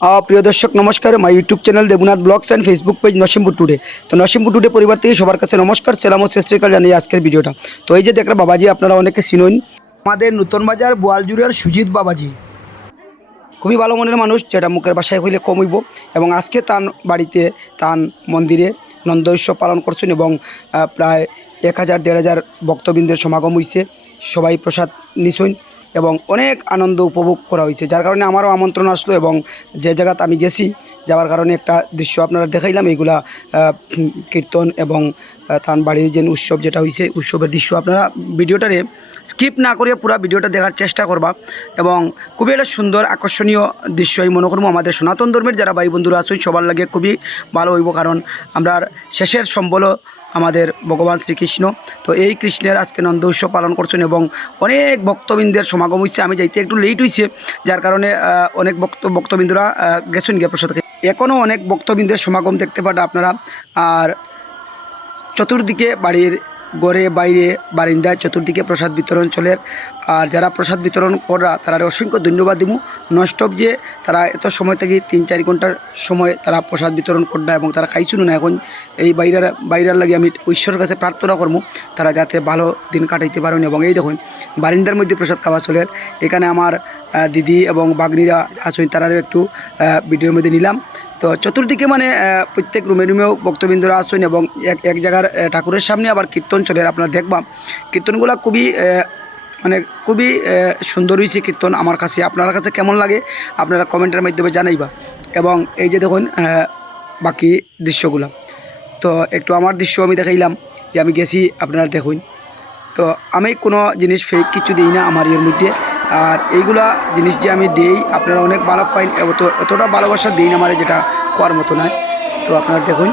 প্রিয় দর্শক, নমস্কার। My YouTube channel Debnath blogs and Facebook page Nasimpur today তো নসিমপুর টুডে পরিবার থেকে সবার কাছে নমস্কার, সেলাম ও শ্রেষ্ঠকাল জানিয়ে আজকের ভিডিওটা। তো এই যে দেখলাম বাবাজি, আপনারা অনেকে চিনুন আমাদের নূতন বাজার বোয়ালজুড়ের সুজিত বাবাজি। খুবই ভালো মনের মানুষ, যেটা মুখের বাসায় হইলে কম হইব। এবং আজকে তান বাড়িতে তান মন্দিরে নন্দ উৎসব পালন করছেন এবং প্রায় এক হাজার, দেড় হাজার ভক্তবৃন্দের সমাগম হয়েছে সবাই প্রসাদ নিছইন এবং অনেক আনন্দ উপভোগ করা হয়েছে, যার কারণে আমারও আমন্ত্রণ আসলো এবং যে জায়গাতে আমি গেছি, যাওয়ার কারণে একটা দৃশ্য আপনারা দেখাইলাম এইগুলা কীর্তন এবং তান বাড়ির যে উৎসব যেটা হয়েছে, উৎসবের দৃশ্য আপনারা ভিডিওটারে স্কিপ না করে পুরো ভিডিওটা দেখার চেষ্টা করবা এবং খুবই একটা সুন্দর, আকর্ষণীয় দৃশ্য আমি মনে করব আমাদের সনাতন ধর্মের যারা ভাই বন্ধুরা আছেন, সবার লাগে খুবই ভালো হইব। কারণ আমরা শেষের সম্বল আমাদের ভগবান শ্রীকৃষ্ণ। তো এই কৃষ্ণের আজকে নন্দ উৎসব পালন করছেন এবং অনেক ভক্তবৃন্দের সমাগম হচ্ছে আমি যাইতে একটু লেট হয়েছে যার কারণে অনেক ভক্ত বক্তবৃন্দরা গেছেন গিয়ে প্রসাদ। এখনও অনেক ভক্তবৃন্দের সমাগম দেখতে পাবেন আপনারা। আর চতুর্দিকে বাড়ির গড়ে বাইরে, বারিন্দায় চতুর্দিকে প্রসাদ বিতরণ চলে। আর যারা প্রসাদ বিতরণ করা, তারা অসংখ্য ধন্যবাদ দিব নষ্টব যে তারা এত সময় থেকে তিন, চার ঘণ্টার সময় তারা প্রসাদ বিতরণ করডা এবং তারা খাইছিল না। এখন এই বাইরের বাইরের লাগে আমি ঈশ্বরের কাছে প্রার্থনা করব তারা যাতে ভালো দিন কাটাইতে পারেন। এবং এই দেখুন, বারিন্দার মধ্যে প্রসাদ খাওয়া চলে। এখানে আমার দিদি এবং বাগনিরা আসুন তারাও একটু ভিডিওর মধ্যে নিলাম। তো চতুর্দিকে মানে প্রত্যেক রুমে রুমেও ভক্তবৃন্দরা আসছেন এবং এক এক জায়গার ঠাকুরের সামনে আবার কীর্তন চলে। আপনারা দেখবাম কীর্তনগুলো খুবই মানে খুবই সুন্দর হয়েছে কীর্তন আমার কাছে। আপনার কাছে কেমন লাগে, আপনারা কমেন্টের মাধ্যমে জানাইবা। এবং এই যে দেখুন বাকি দৃশ্যগুলো। তো একটু আমার দৃশ্য আমি দেখাইলাম, যে আমি গেছি, আপনারা দেখুন। তো আমি কোনো জিনিস ফেক কিছু দিই না আমার এর মধ্যে। আর এইগুলা জিনিস যে আমি দিই, আপনারা অনেক ভালো পাইন এত, এতটা ভালোবাসা দিই না আমার যেটা করার মতো নয়। তো আপনারা দেখুন।